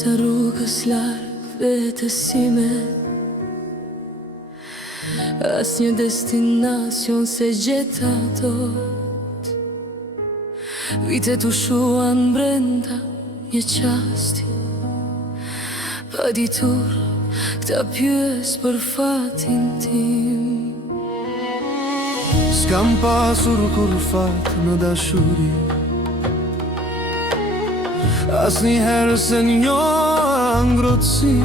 Se rrugës larg vetësime, as një destinacion se gjeta dot. Vitet u shuan brenda një qasti, pa ditur këta pyes për fatin tim. S'kam pasur kur fat në dashuri, asnjëherë se një ngrotësi.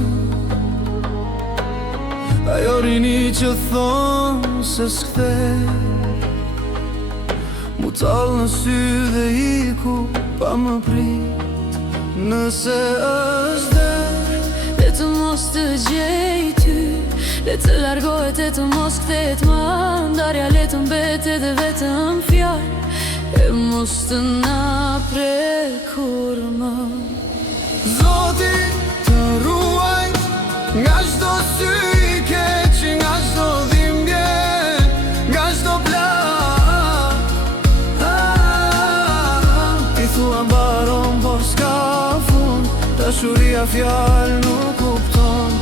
Ajo rini që thonë se s'kthej, mu tallë në sy dhe iku pa më prit. Nëse është der, le të mos të gjej ty, le të largohet e të mos kthehet më. Ndarja le të mbetet dhe vetëm fjalë, e mos të na prekur më. Zoti të ruajt nga çdo sy i keq, nga çdo dhimbje, nga çdo plat. I thua mbaron por s'ka fund, dashuria fjalë nuk kupton.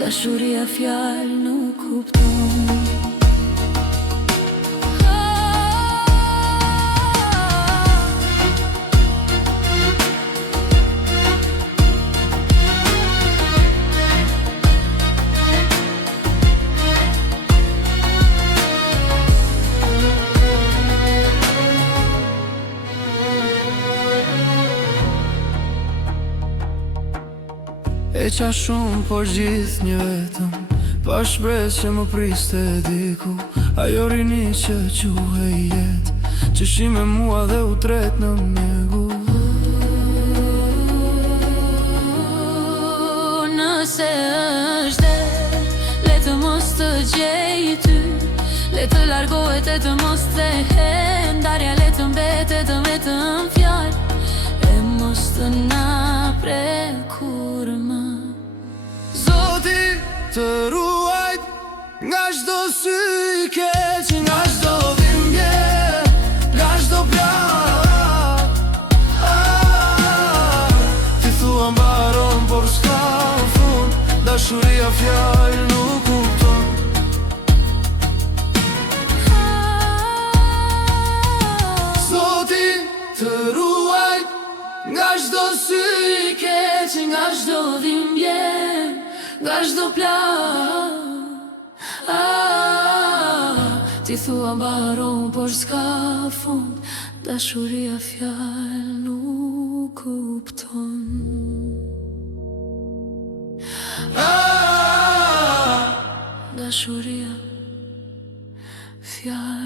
Dashuria fjalë nuk kupton. E qa shumë por gjithë një vetëm, pa shpres që më priste diku. Ajo rini që quhe jetë, që shime mua dhe u tret në mjegu. Nëse është der, le të mos të gjej ty, le të largohet e të mos kthehet. Ndarja le të mbetet dhe vetëm fjalë, e mos të na prekur më. Të ruajt nga çdo sy i keq, nga çdo dhimbje, nga çdo plat. Ti thua mbaron por s'ka fund, dashuria fjalë nuk kupton. Zoti të ruajt nga çdo sy i keq, nga çdo dhimbje, nga çdo plat. Ti thua mbaron por s'ka fund, dashuria fjalë nuk kupton. Dashuria fjalë